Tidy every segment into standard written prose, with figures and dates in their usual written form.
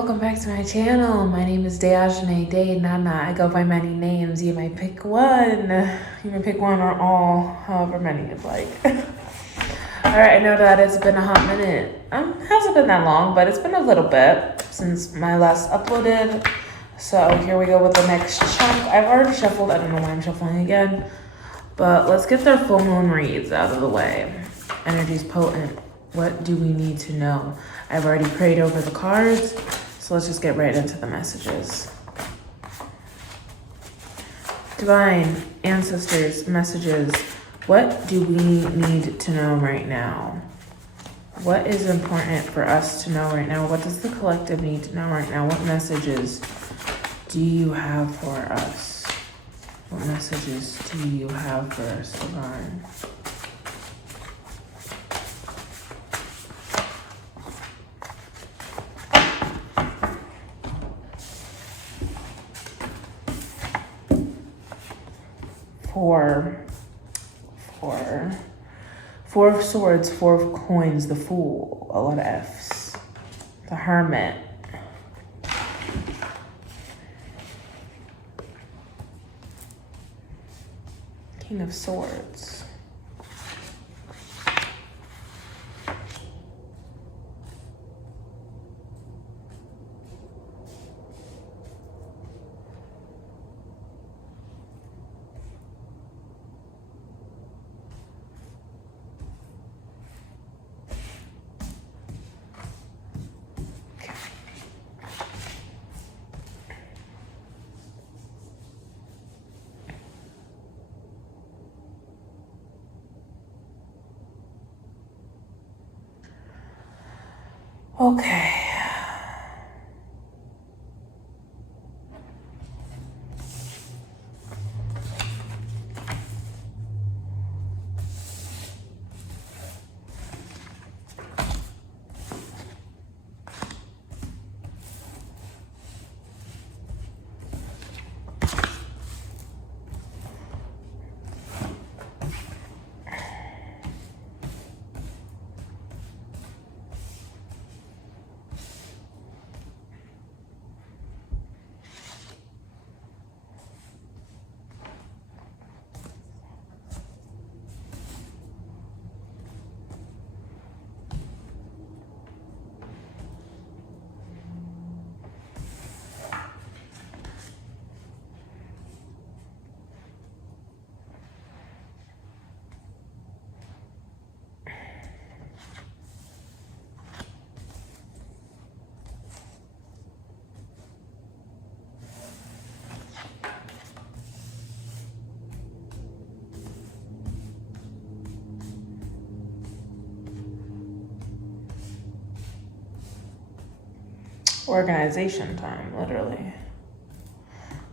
welcome back to my channel. My name is Dayajane Day Nana. I go by many names. You may pick one. You may pick one or all, however many you'd like. Alright, I know that it's been a hot minute. Hasn't been that long, but it's been a little bit since my last uploaded. So here we go with the next chunk. I've already shuffled. I don't know why I'm shuffling again. But let's get their full moon reads out of the way. Energy's potent. What do we need to know? I've already prayed over the cards, so let's just get right into the messages. Divine ancestors, messages. What do we need to know right now? What is important for us to know right now? What does the collective need to know right now? What messages do you have for us? What messages do you have for us, Divine? Four of Swords, Four of Coins, the Fool, a lot of F's. The Hermit. King of Swords. Okay. Organization time, literally.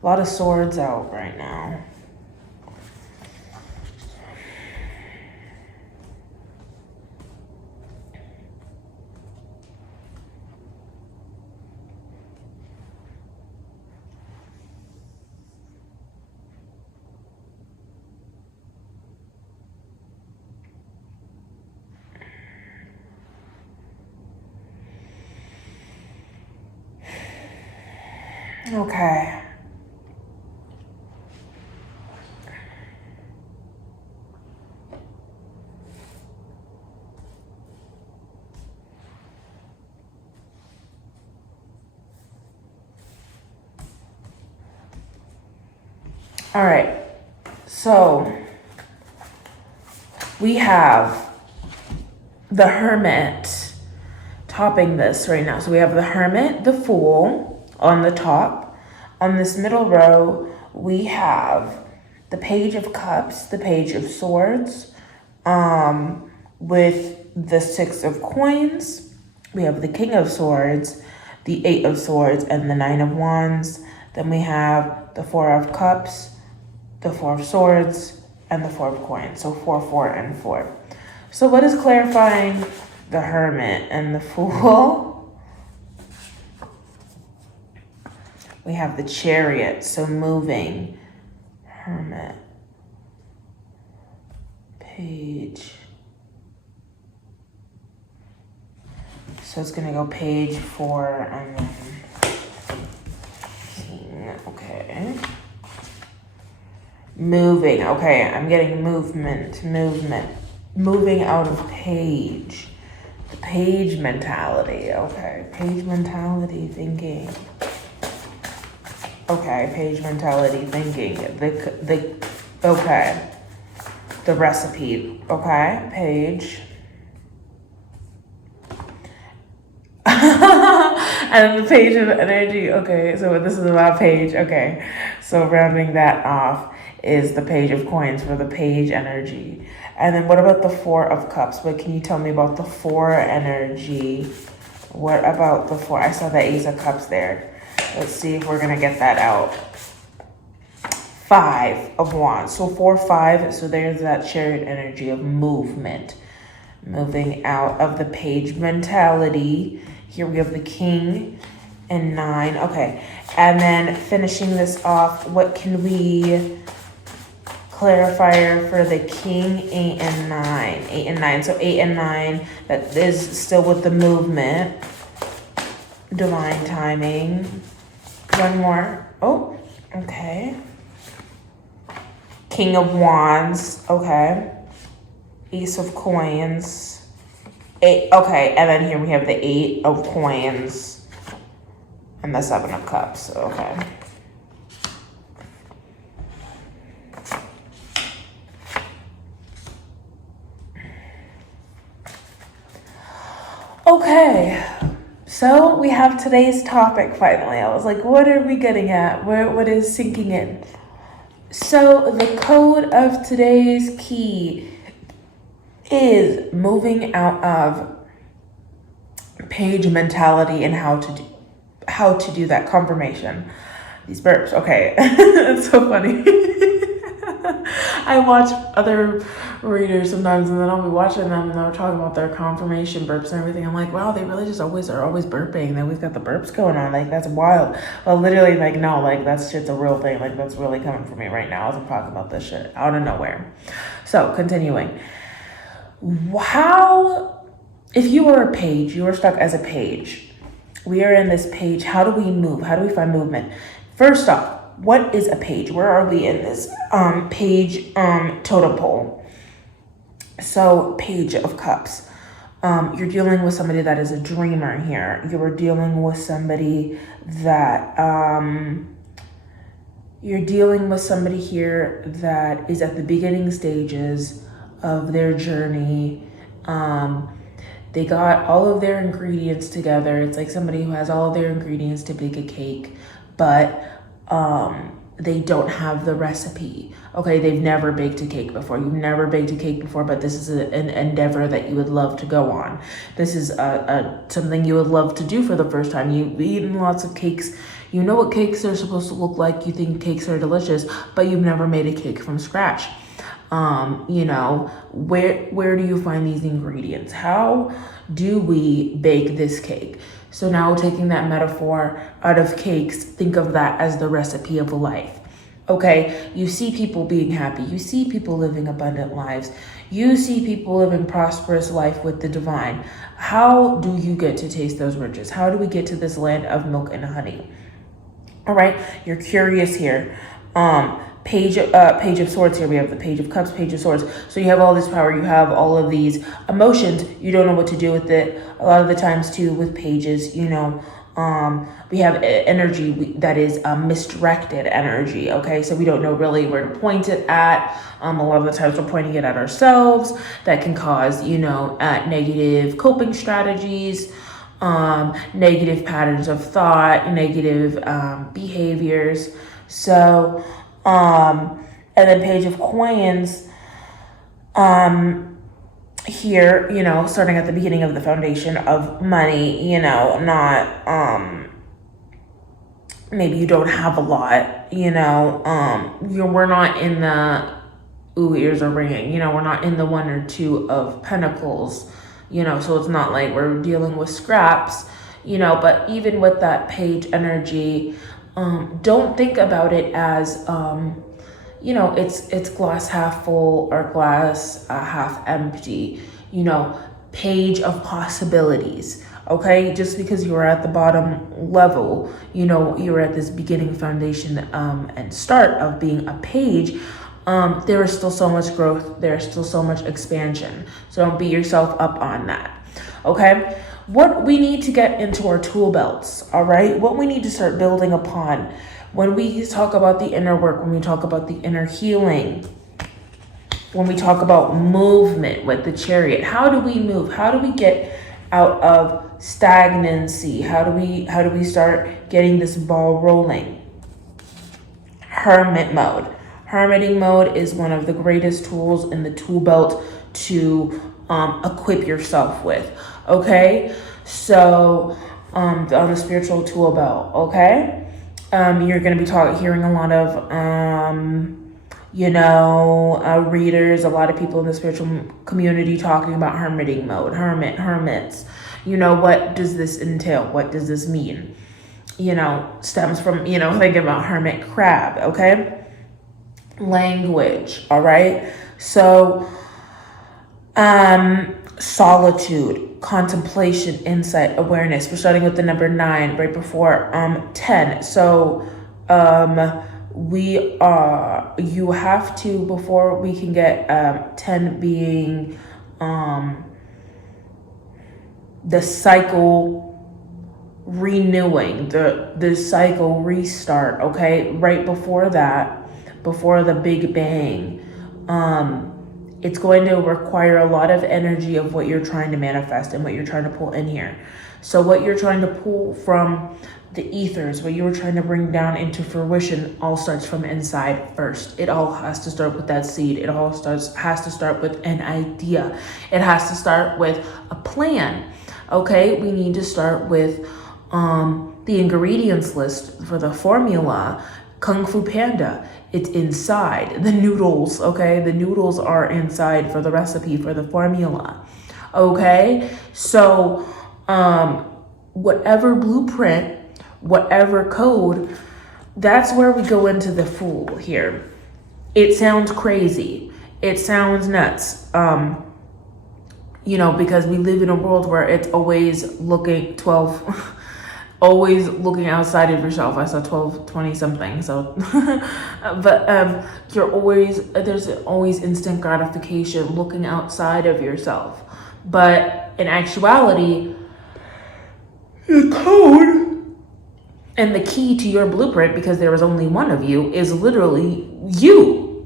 A lot of swords out right now. Okay. All right. So we have the Hermit topping this right now. So we have the Hermit, the Fool on the top. On this middle row, we have the Page of Cups, the Page of Swords, with the Six of Coins. We have the King of Swords, the Eight of Swords, and the Nine of Wands. Then we have the Four of Cups, the Four of Swords, and the Four of Coins. So 4, 4, and 4. So what is clarifying the Hermit and the Fool? We have the Chariot, so moving. Hermit. Page. So it's going to go page 4 and then Moving. Okay, I'm getting movement. Moving out of page. The page mentality. Okay, page mentality thinking. Okay, page mentality thinking. Okay. The recipe. Okay, page. And the page of energy. Okay, so this is about page. Okay, so rounding that off is the page of coins for the page energy. And then what about the Four of Cups? What can you tell me about the Four energy? What about the Four? I saw the Ace of Cups there. Let's see if we're gonna get that out. Five of Wands. So 4, 5. So there's that Chariot energy of movement. Moving out of the page mentality. Here we have the King and 9. Okay. And then finishing this off, what can we clarifier for the King, 8 and 9? 8 and 9. So 8 and 9, that is still with the movement. Divine timing. One more. Oh, okay. King of Wands. Okay. Ace of Coins. 8. Okay, and then here we have the 8 of Coins and the 7 of Cups. Okay. Okay, so we have today's topic finally. I was like, what are we getting at? What is sinking in? So the code of today's key is moving out of page mentality and how to do that. Confirmation. These burps. Okay, it's so funny. I watch other readers sometimes, and then I'll be watching them, and they're talking about their confirmation burps and everything. I'm like, wow, they really just always burping. They always got the burps going on. Like, that's wild. Well, literally, like, no, like, that's shit's a real thing. Like, that's really coming for me right now as I'm talking about this shit out of nowhere. So, continuing. How, if you were a page, you were stuck as a page. We are in this page. How do we move? How do we find movement? First off, what is a page? Where are we in this page totem pole? So, Page of Cups. You're dealing with somebody that is a dreamer here. You're dealing with somebody that that is at the beginning stages of their journey. They got all of their ingredients together. It's like somebody who has all of their ingredients to bake a cake, but they don't have the recipe. Okay, they've never baked a cake before. You've never baked a cake before, but this is an endeavor that you would love to go on. This is something you would love to do for the first time. You've eaten lots of cakes. You know what cakes are supposed to look like. You think cakes are delicious, but you've never made a cake from scratch. You know, where do you find these ingredients? How do we bake this cake? So now taking that metaphor out of cakes, think of that as the recipe of life. Okay, you see people being happy. You see people living abundant lives. You see people living prosperous life with the divine. How do you get to taste those riches? How do we get to this land of milk and honey? All right, you're curious here. Page of Swords here. We have the Page of Cups, Page of Swords. So you have all this power. You have all of these emotions. You don't know what to do with it. A lot of the times too with pages, you know, we have energy that is misdirected energy. Okay, so we don't know really where to point it at. A lot of the times we're pointing it at ourselves. That can cause, you know, negative coping strategies, negative patterns of thought, negative behaviors. So, and then Page of Coins, here, you know, starting at the beginning of the foundation of money, you know, not, maybe you don't have a lot, you know, we're not in the, ooh, ears are ringing, you know, we're not in the 1 or 2 of Pentacles, you know, so it's not like we're dealing with scraps, you know, but even with that page energy, don't think about it as, you know, it's glass half full or glass half empty, you know, page of possibilities. Okay, just because you're at the bottom level, you know, you're at this beginning foundation and start of being a page, there is still so much growth. There's still so much expansion. So don't beat yourself up on that. Okay? What we need to get into our tool belts, all right? What we need to start building upon when we talk about the inner work, when we talk about the inner healing, when we talk about movement with the Chariot. How do we move? How do we get out of stagnancy? How do we start getting this ball rolling? Hermit mode. Hermiting mode is one of the greatest tools in the tool belt to equip yourself with. Okay, so on the spiritual tool belt. Okay, you're going to be hearing a lot of readers, a lot of people in the spiritual community talking about hermiting mode, hermits. What does this entail? What does this mean? Stems from, thinking about hermit crab, okay? Language, all right? So, solitude, contemplation, insight, awareness. We're starting with the number 9 right before 10. So, you have to, before we can get 10 being the cycle renewing, the cycle restart, okay? Right before that, before the Big Bang, it's going to require a lot of energy of what you're trying to manifest and what you're trying to pull in here. So what you're trying to pull from the ethers, what you were trying to bring down into fruition, all starts from inside first. It all has to start with that seed. It all has to start with an idea. It has to start with a plan. Okay, we need to start with the ingredients list for the formula. Kung Fu Panda, it's inside. The noodles, okay? The noodles are inside for the recipe, for the formula. Okay? So, whatever blueprint, whatever code, that's where we go into the Fool here. It sounds crazy. It sounds nuts. Because we live in a world where it's always looking always looking outside of yourself. I saw 20 something. So, but there's always instant gratification looking outside of yourself. But in actuality, the code and the key to your blueprint, because there is only one of you, is literally you.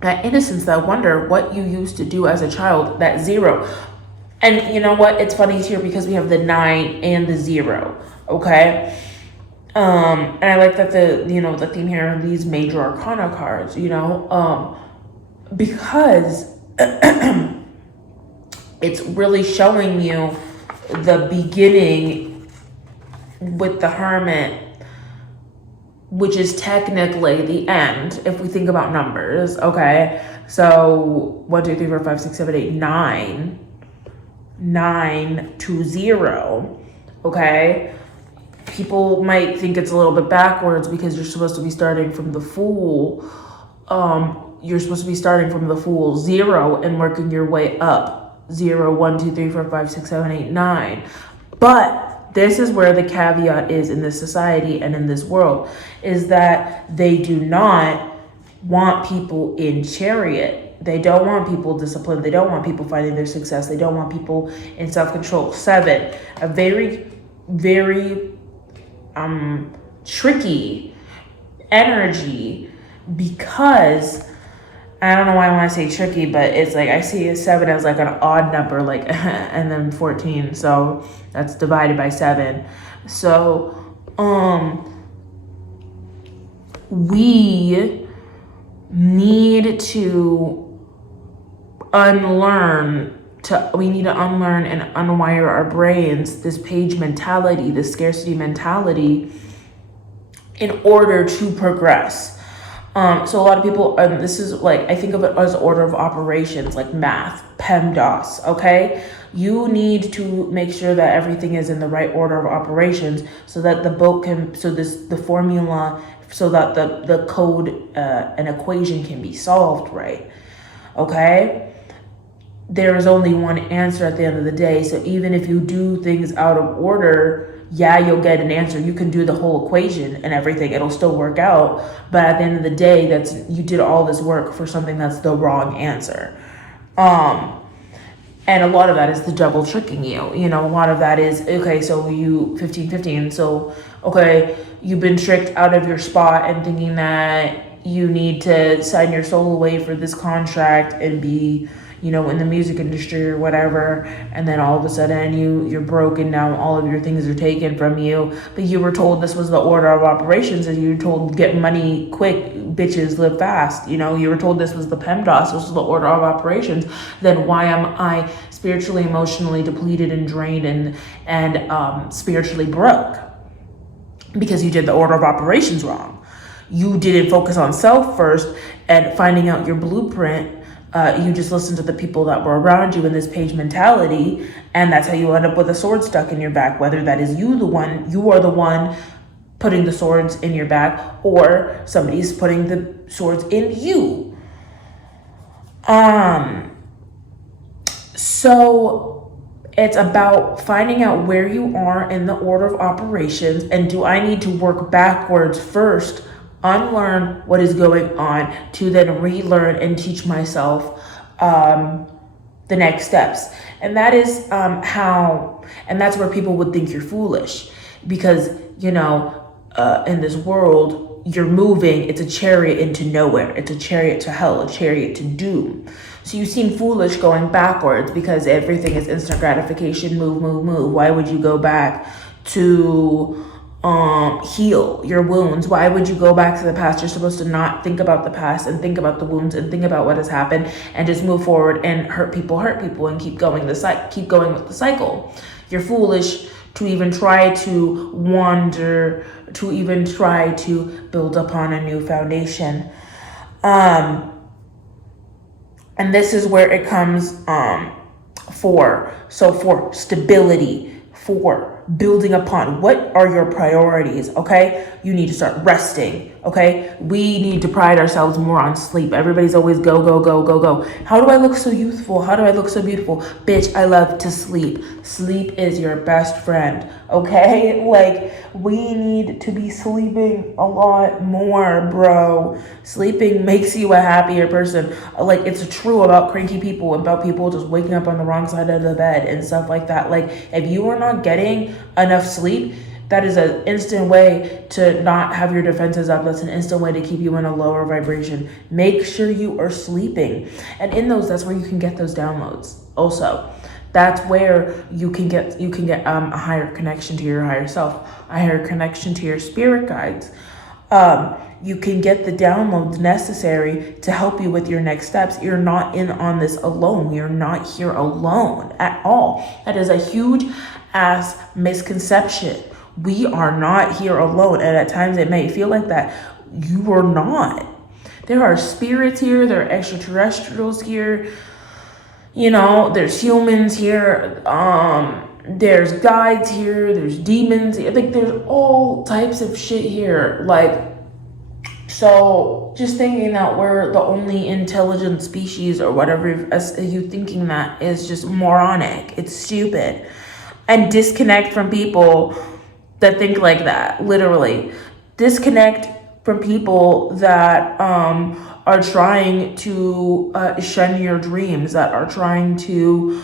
That innocence, that wonder, what you used to do as a child, that 0. And you know what? It's funny here because we have the 9 and the 0. Okay. And I like that the theme here are these major arcana cards, because it's really showing you the beginning with the Hermit, which is technically the end if we think about numbers. Okay. So 1, 2, 3, 4, 5, 6, 7, 8, 9. 9 to 0. Okay, people might think it's a little bit backwards because you're supposed to be starting from the Fool. You're supposed to be starting from the Fool 0 and working your way up. 0, 1, 2, 3, 4, 5, 6, 7, 8, 9. But this is where the caveat is in this society and in this world, is that they do not want people in Chariot. They don't want people disciplined. They don't want people finding their success. They don't want people in self-control. 7, a very, very tricky energy, because I don't know why I want to say tricky, but it's like I see a 7 as like an odd number, like and then 14. So that's divided by 7. So we need to unlearn and unwire our brains, this page mentality, this scarcity mentality, in order to progress. So a lot of people, this is like, I think of it as order of operations, like math, PEMDAS, okay? You need to make sure that everything is in the right order of operations so that the boat can, the formula, so that the code, an equation can be solved right, okay? There is only one answer at the end of the day. So even if you do things out of order, yeah, you'll get an answer. You can do the whole equation and everything. It'll still work out. But at the end of the day, you did all this work for something that's the wrong answer. And a lot of that is the devil tricking you. You know, a lot of that is, okay, so you 15-15. So, okay, you've been tricked out of your spot and thinking that you need to sign your soul away for this contract and be, you know, in the music industry or whatever, and then all of a sudden you're broken down, all of your things are taken from you, but you were told this was the order of operations, and you were told get money quick, bitches live fast, you know, you were told this was the PEMDAS, this was the order of operations. Then why am I spiritually, emotionally depleted and drained and spiritually broke? Because you did the order of operations wrong. You didn't focus on self first and finding out your blueprint. You just listened to the people that were around you in this page mentality, and that's how you end up with a sword stuck in your back, whether that is you are the one putting the swords in your back, or somebody's putting the swords in you. So it's about finding out where you are in the order of operations, and do I need to work backwards first, unlearn what is going on, to then relearn and teach myself the next steps. And that is and that's where people would think you're foolish, because, you know, in this world, you're moving, it's a chariot into nowhere, it's a chariot to hell, a chariot to doom. So you seem foolish going backwards because everything is instant gratification, move. Why would you go back to heal your wounds? Why would you go back to the past? You're supposed to not think about the past and think about the wounds and think about what has happened and just move forward and hurt people and keep going with the cycle. You're foolish to even try to wander, to even try to build upon a new foundation. And this is where it comes for stability, for building upon what are your priorities. Okay, you need to start resting. Okay, we need to pride ourselves more on sleep. Everybody's always go. How do I look so youthful? How do I look so beautiful? Bitch, I love to sleep. Sleep is your best friend. Okay, like, we need to be sleeping a lot more, bro. Sleeping makes you a happier person. Like, it's true about cranky people, about people just waking up on the wrong side of the bed and stuff like that. Like, if you are not getting enough sleep, that is an instant way to not have your defenses up. That's an instant way to keep you in a lower vibration. Make sure you are sleeping. And in those, that's where you can get those downloads also. That's where you can get a higher connection to your higher self, a higher connection to your spirit guides. You can get the downloads necessary to help you with your next steps. You're not in on this alone. You're not here alone at all. That is a huge ass misconception. We are not here alone, and at times it may feel like that. You are not. There are spirits here, there are extraterrestrials here, you know, there's humans here, there's guides here, there's demons here. Like, there's all types of shit here. Like, so just thinking that we're the only intelligent species or whatever, you thinking that is just moronic. It's stupid. And disconnect from people that think like that. Literally disconnect from people that are trying to shun your dreams, that are trying to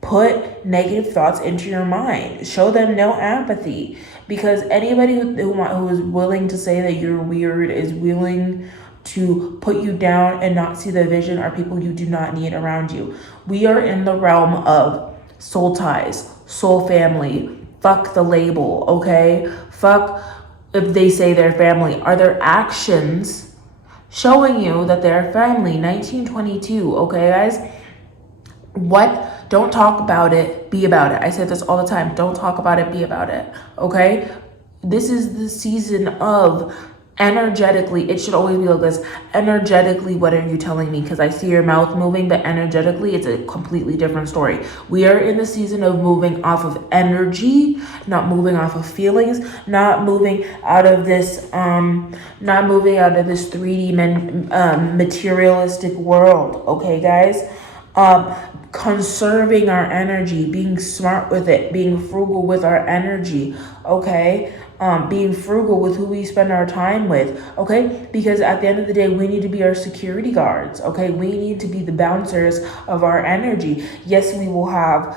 put negative thoughts into your mind. Show them no empathy, because anybody who is willing to say that you're weird, is willing to put you down and not see the vision, are people you do not need around you. We are in the realm of soul ties, soul family. Fuck the label, okay? Fuck if they say they're family. Are their actions showing you that they're family? 1922, okay, guys? What? Don't talk about it, be about it. I say this all the time. Don't talk about it, be about it, okay? This is the season of energetically, it should always be like this. Energetically, what are you telling me? Because I see your mouth moving, but energetically, it's a completely different story. We are in the season of moving off of energy, not moving off of feelings, not moving out of this 3D materialistic world. Okay, guys. conserving our energy, being smart with it, being frugal with our energy, okay? Being frugal with who we spend our time with, okay? Because at the end of the day, we need to be our security guards, okay? We need to be the bouncers of our energy. Yes, we will have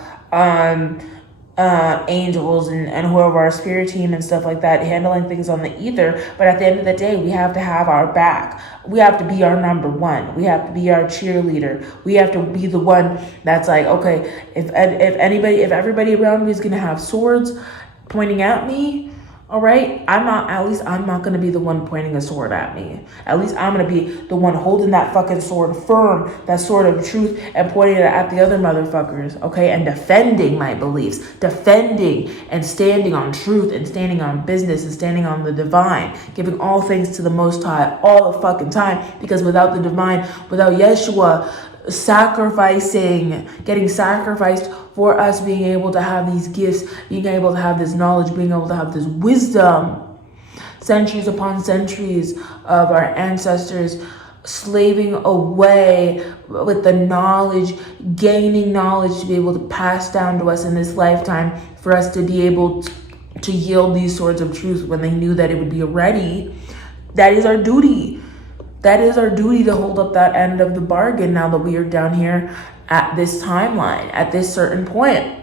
angels and whoever, our spirit team and stuff like that, handling things on the ether, but at the end of the day, we have to have our back. We have to be our number one. We have to be our cheerleader. We have to be the one that's like, okay, if everybody around me is gonna have swords pointing at me, all right, I'm not going to be the one pointing a sword at me. At least I'm going to be the one holding that fucking sword firm, that sword of truth, and pointing it at the other motherfuckers, okay? And defending my beliefs, defending and standing on truth and standing on business and standing on the divine, giving all things to the Most High all the fucking time, because without the divine, without Yeshua getting sacrificed for us being able to have these gifts, being able to have this knowledge, being able to have this wisdom, centuries upon centuries of our ancestors slaving away with the knowledge, gaining knowledge to be able to pass down to us in this lifetime, for us to be able to yield these swords of truth when they knew that it would be ready. That is our duty. That is our duty, to hold up that end of the bargain now that we are down here at this timeline, at this certain point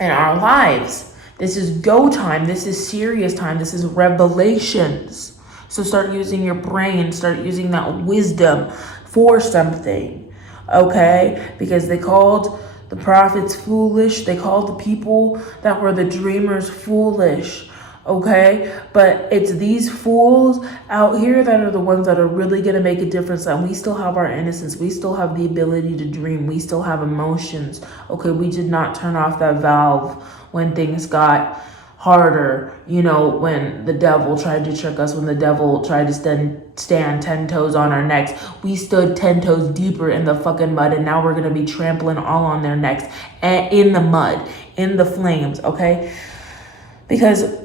in our lives. This is go time. This is serious time. This is revelations. So start using your brain. Start using that wisdom for something, okay? Because they called the prophets foolish. They called the people that were the dreamers foolish. Okay, but it's these fools out here that are the ones that are really going to make a difference. And we still have our innocence. We still have the ability to dream. We still have emotions. Okay, we did not turn off that valve when things got harder. You know, when the devil tried to trick us, when the devil tried to stand 10 toes on our necks, we stood 10 toes deeper in the fucking mud. And now we're going to be trampling all on their necks and in the mud, in the flames. Okay, because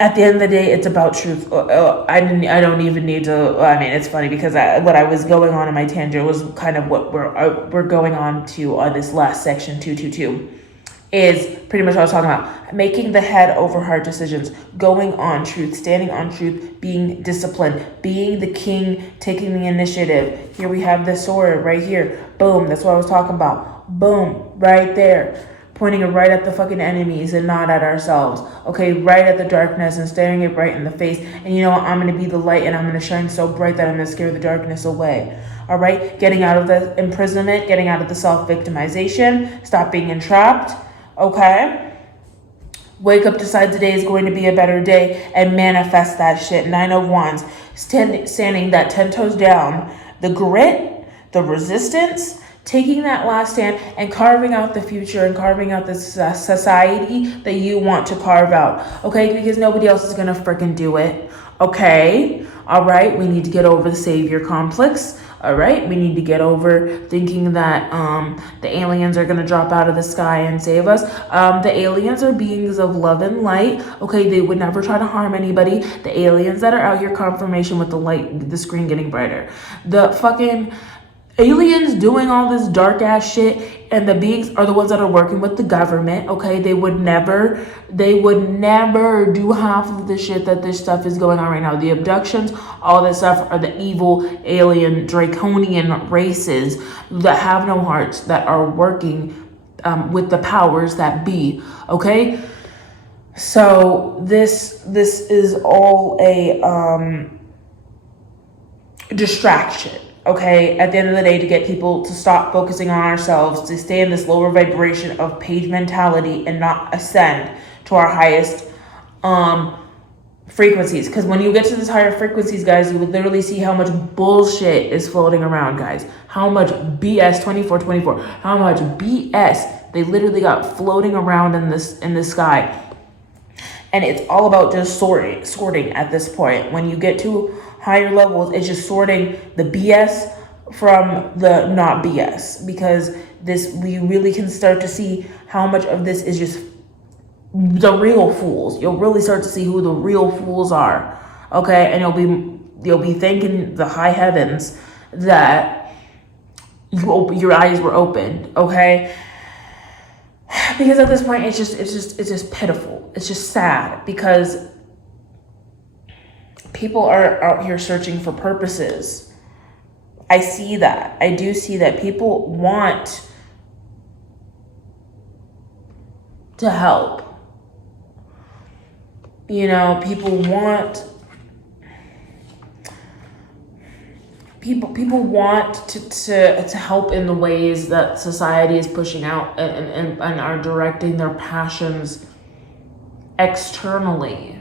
at the end of the day, it's about truth. I don't even need to. I mean, it's funny because what I was going on in my tangent was kind of what we're going on to on this last section, 222, is pretty much what I was talking about. Making the head over heart decisions, going on truth, standing on truth, being disciplined, being the king, taking the initiative. Here we have the sword right here. Boom. That's what I was talking about. Boom. Right there. Pointing it right at the fucking enemies and not at ourselves. Okay, right at the darkness and staring it right in the face. And you know what? I'm going to be the light, and I'm going to shine so bright that I'm going to scare the darkness away. All right? Getting out of the imprisonment, getting out of the self-victimization, stop being entrapped. Okay? Wake up, decide today is going to be a better day, and manifest that shit. 9 of Wands. Standing that 10 toes down. The grit, the resistance, taking that last stand and carving out the future and carving out the society that you want to carve out, okay? Because nobody else is gonna freaking do it, okay? All right, we need to get over the savior complex, all right? We need to get over thinking that the aliens are gonna drop out of the sky and save us. The aliens are beings of love and light, okay? They would never try to harm anybody. The aliens that are out here, confirmation with the light, the screen getting brighter. The fucking aliens doing all this dark ass shit, and the beings are the ones that are working with the government, okay? They would never do half of the shit that this stuff is going on right now. The abductions, all this stuff are the evil alien draconian races that have no hearts, that are working with the powers that be, okay? So this is all a distraction. Okay, at the end of the day, to get people to stop focusing on ourselves, to stay in this lower vibration of page mentality and not ascend to our highest frequencies. Because when you get to these higher frequencies, guys, you would literally see how much bullshit is floating around, guys. How much BS, 2424, how much BS they literally got floating around in the sky. And it's all about just sorting at this point. When you get to higher levels, it's just sorting the BS from the not BS, because we really can start to see how much of this is just the real fools. You'll really start to see who the real fools are, okay? And you'll be thanking the high heavens that your eyes were opened, okay? Because at this point, it's just pitiful. It's just sad because people are out here searching for purposes. I see that. I do see that people want to help. You know, people want to help in the ways that society is pushing out and are directing their passions externally.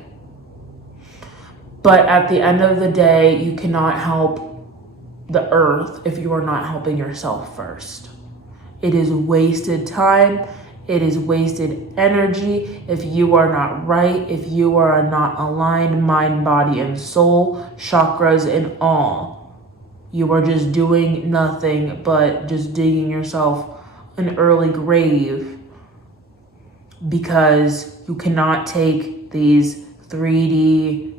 But at the end of the day, you cannot help the earth if you are not helping yourself first. It is wasted time. It is wasted energy if you are not right, if you are not aligned, mind, body, and soul, chakras and all. You are just doing nothing but just digging yourself an early grave because you cannot take these 3D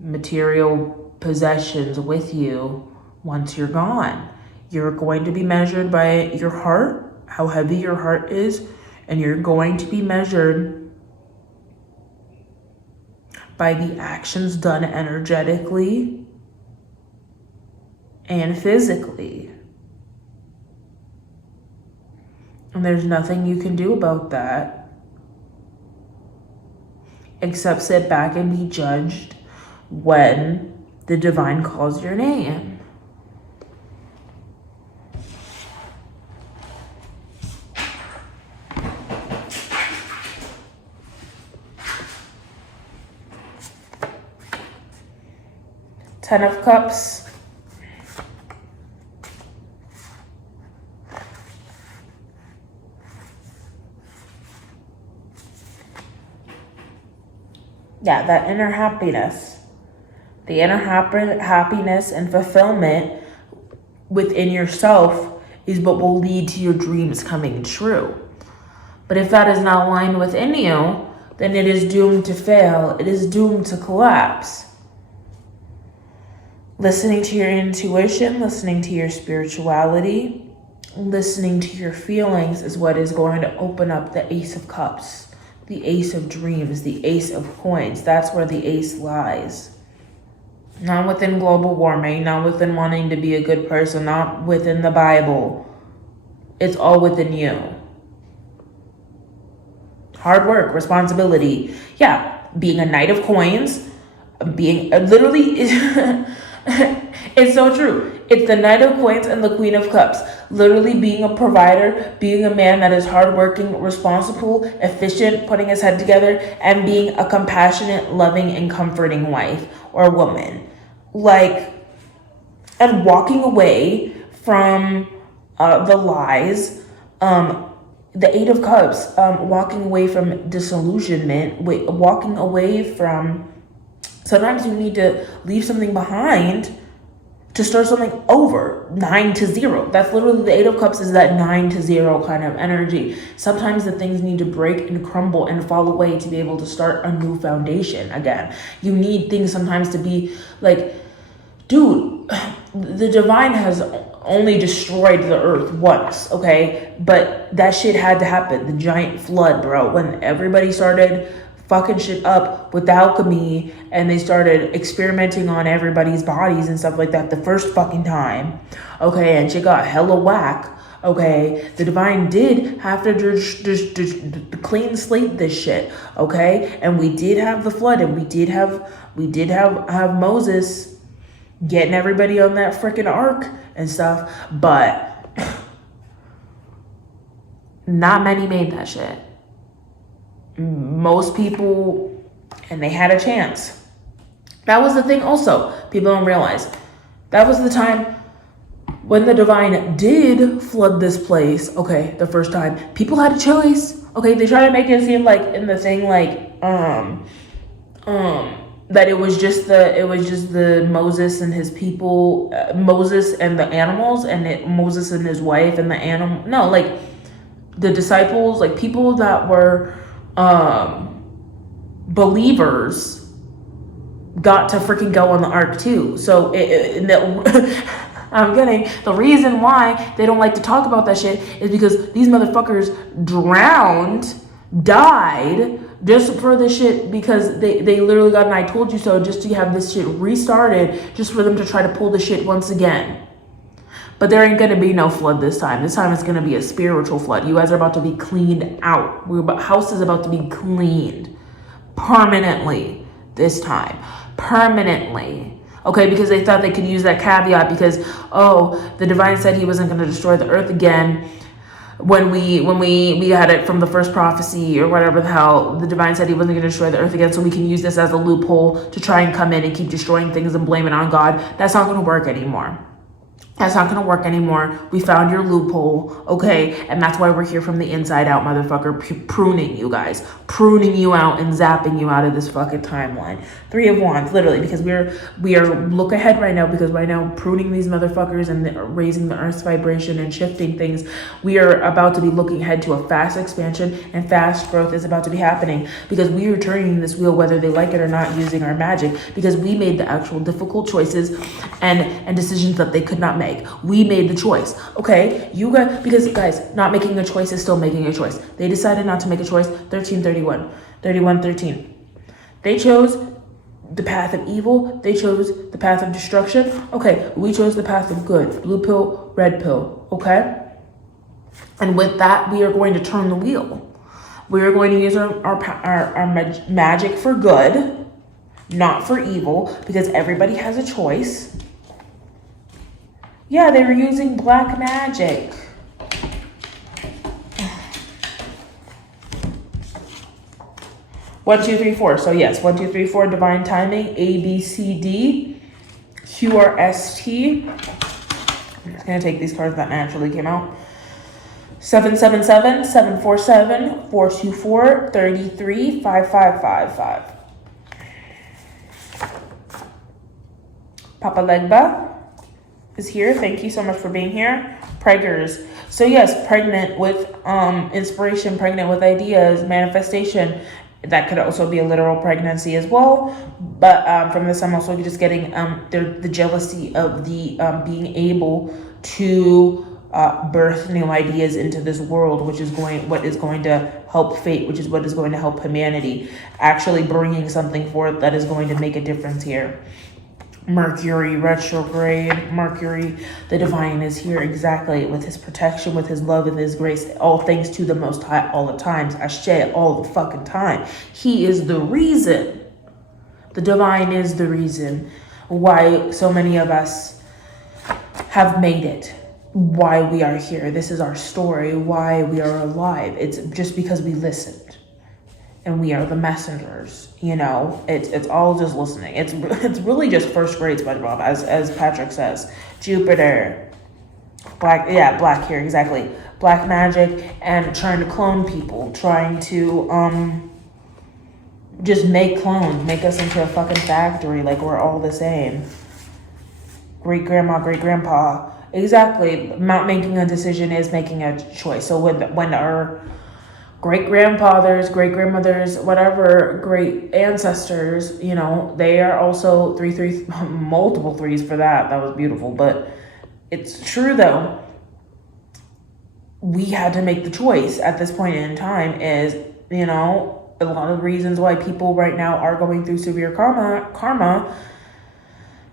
material possessions with you once you're gone. You're going to be measured by your heart, how heavy your heart is, and you're going to be measured by the actions done energetically and physically. And there's nothing you can do about that except sit back and be judged when the divine calls your name. Ten of Cups. Yeah, that inner happiness. The inner happiness and fulfillment within yourself is what will lead to your dreams coming true. But if that is not aligned within you, then it is doomed to fail. It is doomed to collapse. Listening to your intuition, listening to your spirituality, listening to your feelings is what is going to open up the Ace of Cups, the Ace of Dreams, the Ace of Coins. That's where the ace lies. Not within global warming, not within wanting to be a good person, not within the Bible. It's all within you. Hard work, responsibility. Yeah, being a Knight of Coins, being literally... It's so true. It's the Knight of Coins and the Queen of Cups. Literally being a provider, being a man that is hardworking, responsible, efficient, putting his head together, and being a compassionate, loving, and comforting wife or woman. And walking away from the lies. The Eight of Cups, walking away from disillusionment, walking away from... Sometimes you need to leave something behind to start something over. 9-0. That's literally the Eight of Cups, is that 9-0 kind of energy. Sometimes the things need to break and crumble and fall away to be able to start a new foundation again. You need things sometimes to be like, dude, the divine has only destroyed the earth once, okay? But that shit had to happen. The giant flood, bro. When everybody started fucking shit up with alchemy and they started experimenting on everybody's bodies and stuff like that the first fucking time, okay, and shit got hella whack, okay, the divine did have to just clean slate this shit, okay, and we did have the flood, and we did have Moses getting everybody on that freaking ark and stuff, but not many made that shit. Most people, and they had a chance. That was the thing also, people don't realize. That was the time when the divine did flood this place, okay, the first time. People had a choice, okay? They tried to make it seem like in the thing like, that it was just the Moses and his people, Moses and the animals, and Moses and his wife and the animal. No, like the disciples, like people that were believers got to freaking go on the ark too. So I'm kidding. The reason why they don't like to talk about that shit is because these motherfuckers drowned, died, just for this shit, because they literally got an I told you so just to have this shit restarted, just for them to try to pull the shit once again. But there ain't gonna be no flood this time. This time it's gonna be a spiritual flood. You guys are about to be cleaned out. House is about to be cleaned permanently this time. Permanently. Okay, because they thought they could use that caveat because, oh, the divine said he wasn't gonna destroy the earth again. When we had it from the first prophecy or whatever the hell, the divine said he wasn't going to destroy the earth again, so we can use this as a loophole to try and come in and keep destroying things and blame it on God. That's not going to work anymore. That's not going to work anymore. We found your loophole, okay? And that's why we're here from the inside out, motherfucker, pruning you guys. Pruning you out and zapping you out of this fucking timeline. 3 of Wands, literally, because we are look ahead right now, because right now pruning these motherfuckers and raising the earth's vibration and shifting things. We are about to be looking ahead to a fast expansion, and fast growth is about to be happening, because we are turning this wheel whether they like it or not, using our magic, because we made the actual difficult choices and decisions that they could not make. We made the choice. Okay, you guys, because guys, not making a choice is still making a choice. They decided not to make a choice. 13-31. They chose the path of evil. They chose the path of destruction. Okay, we chose the path of good. Blue pill, red pill. Okay, and with that, we are going to turn the wheel. We are going to use our magic for good, not for evil, because everybody has a choice. Yeah, they were using black magic. One, two, three, four. So yes, 1, 2, 3, 4, divine timing. A, B, C, D, Q, R, S, T. I'm just gonna take these cards that naturally came out. 777, 747, 424, 33, 5555. Papa Legba is here. Thank you so much for being here. Preggers. So yes, pregnant with inspiration, pregnant with ideas, manifestation. That could also be a literal pregnancy as well. But from this, I'm also just getting the jealousy of the being able to birth new ideas into this world, what is going to help fate, which is what is going to help humanity, actually bringing something forth that is going to make a difference here. Mercury retrograde. Mercury, the divine, is here exactly with his protection, with his love, with his grace. All thanks to the Most High all the times. Ashe all the fucking time. He is the reason. The divine is the reason why so many of us have made it. Why we are here. This is our story. Why we are alive. It's just because we listened. And we are the messengers, you know. It's all just listening. It's really just first grade SpongeBob, as Patrick says. Jupiter, black here, exactly. Black magic and trying to clone people, trying to just make clones, make us into a fucking factory like we're all the same. Great grandma, great grandpa, exactly. Not making a decision is making a choice. So when our great grandfathers, great grandmothers, whatever, great ancestors, you know, they are also 3, multiple 3s for that. That was beautiful. But it's true though. We had to make the choice at this point in time. Is, you know, a lot of reasons why people right now are going through severe karma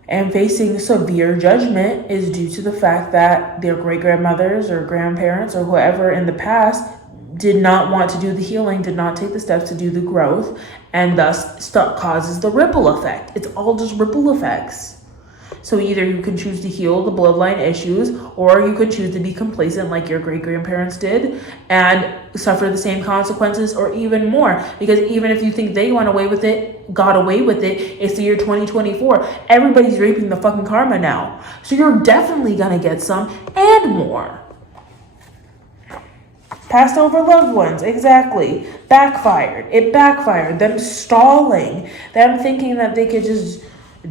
and facing severe judgment is due to the fact that their great grandmothers or grandparents or whoever in the past did not want to do the healing, did not take the steps to do the growth, and thus causes the ripple effect. It's all just ripple effects. So either you can choose to heal the bloodline issues, or you could choose to be complacent like your great grandparents did and suffer the same consequences or even more. Because even if you think they got away with it, it's the year 2024. Everybody's reaping the fucking karma now. So you're definitely gonna get some and more. Passed over loved ones, exactly. Backfired. It backfired. Them stalling. Them thinking that they could just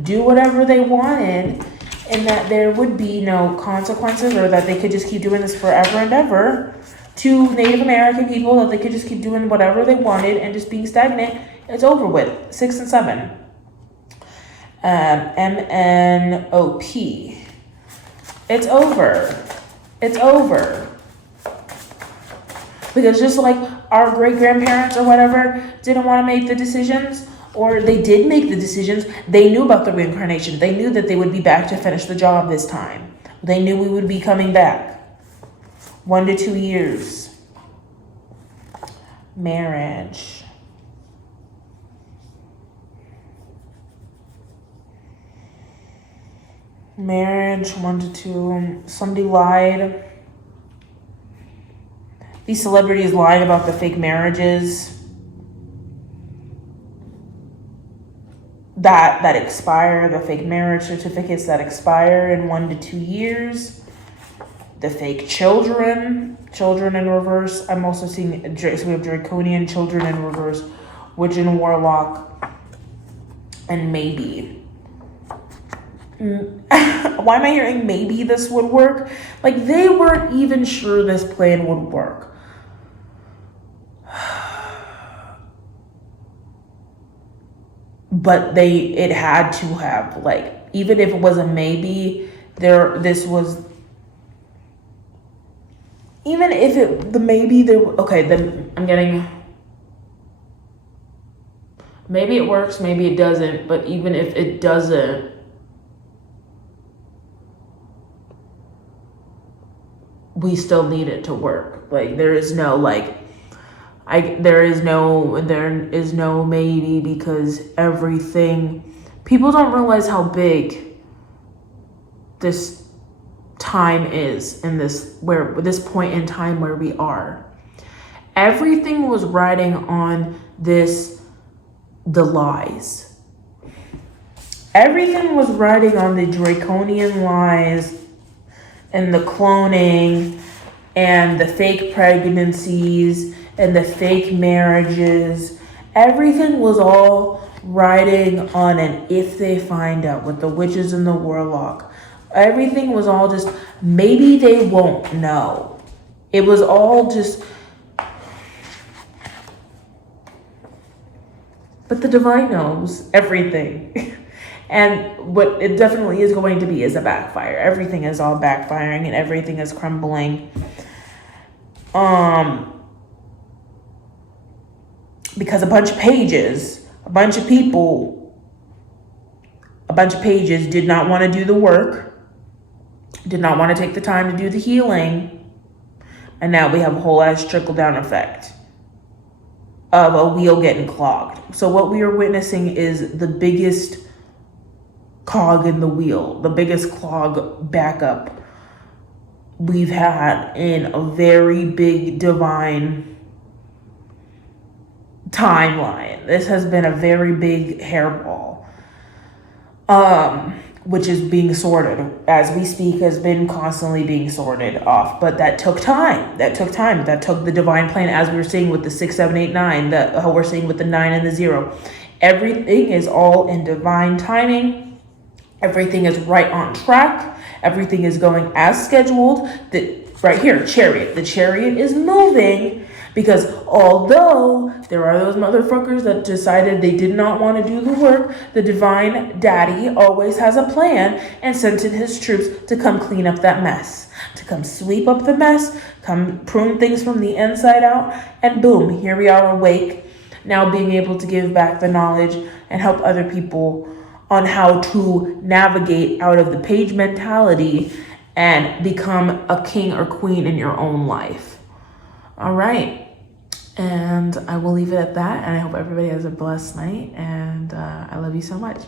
do whatever they wanted and that there would be no consequences, or that they could just keep doing this forever and ever. To Native American people, that they could just keep doing whatever they wanted and just being stagnant. It's over with. 6 and 7. MNOP. It's over. It's over. Because just like our great-grandparents or whatever didn't want to make the decisions, or they did make the decisions, they knew about the reincarnation. They knew that they would be back to finish the job this time. They knew we would be coming back. 1 to 2 years. Marriage. Marriage, 1 to 2. Somebody lied. These celebrities lying about the fake marriages that expire, the fake marriage certificates that expire in 1 to 2 years, the fake children in reverse. I'm also seeing, so we have draconian, children in reverse, witch and warlock, and maybe. Why am I hearing maybe this would work? Like, they weren't even sure this plan would work. But it had to have, like, even if it was a maybe, even if the maybe there, okay, then I'm getting, maybe it works, maybe it doesn't, but even if it doesn't, we still need it to work. Like, there is no, like, there is no maybe, because people don't realize how big this time is in this point in time where we are. Everything was riding on the lies. Everything was riding on the draconian lies and the cloning and the fake pregnancies and the fake marriages. Everything was all riding on an if they find out, with the witches and the warlock. Everything was all just, maybe they won't know. It was all just, but the divine knows everything. And what it definitely is going to be is a backfire. Everything is all backfiring and everything is crumbling. Because a bunch of pages did not want to do the work, did not want to take the time to do the healing, and now we have a whole ass trickle-down effect of a wheel getting clogged. So what we are witnessing is the biggest cog in the wheel, the biggest clog backup we've had in a very big divine timeline. This has been a very big hairball, which is being sorted as we speak, has been constantly being sorted off. But that took time. That took the divine plan, as we were seeing with the 6, 7, 8, 9, how we're seeing with the 9 and the 0. Everything is all in divine timing. Everything is right on track. Everything is going as scheduled. Right here, chariot. The chariot is moving, because although there are those motherfuckers that decided they did not want to do the work, the divine daddy always has a plan and sent in his troops to come clean up that mess, to come sweep up the mess, come prune things from the inside out, and boom, here we are awake, now being able to give back the knowledge and help other people on how to navigate out of the page mentality and become a king or queen in your own life. All right. And I will leave it at that. And I hope everybody has a blessed night. And I love you so much.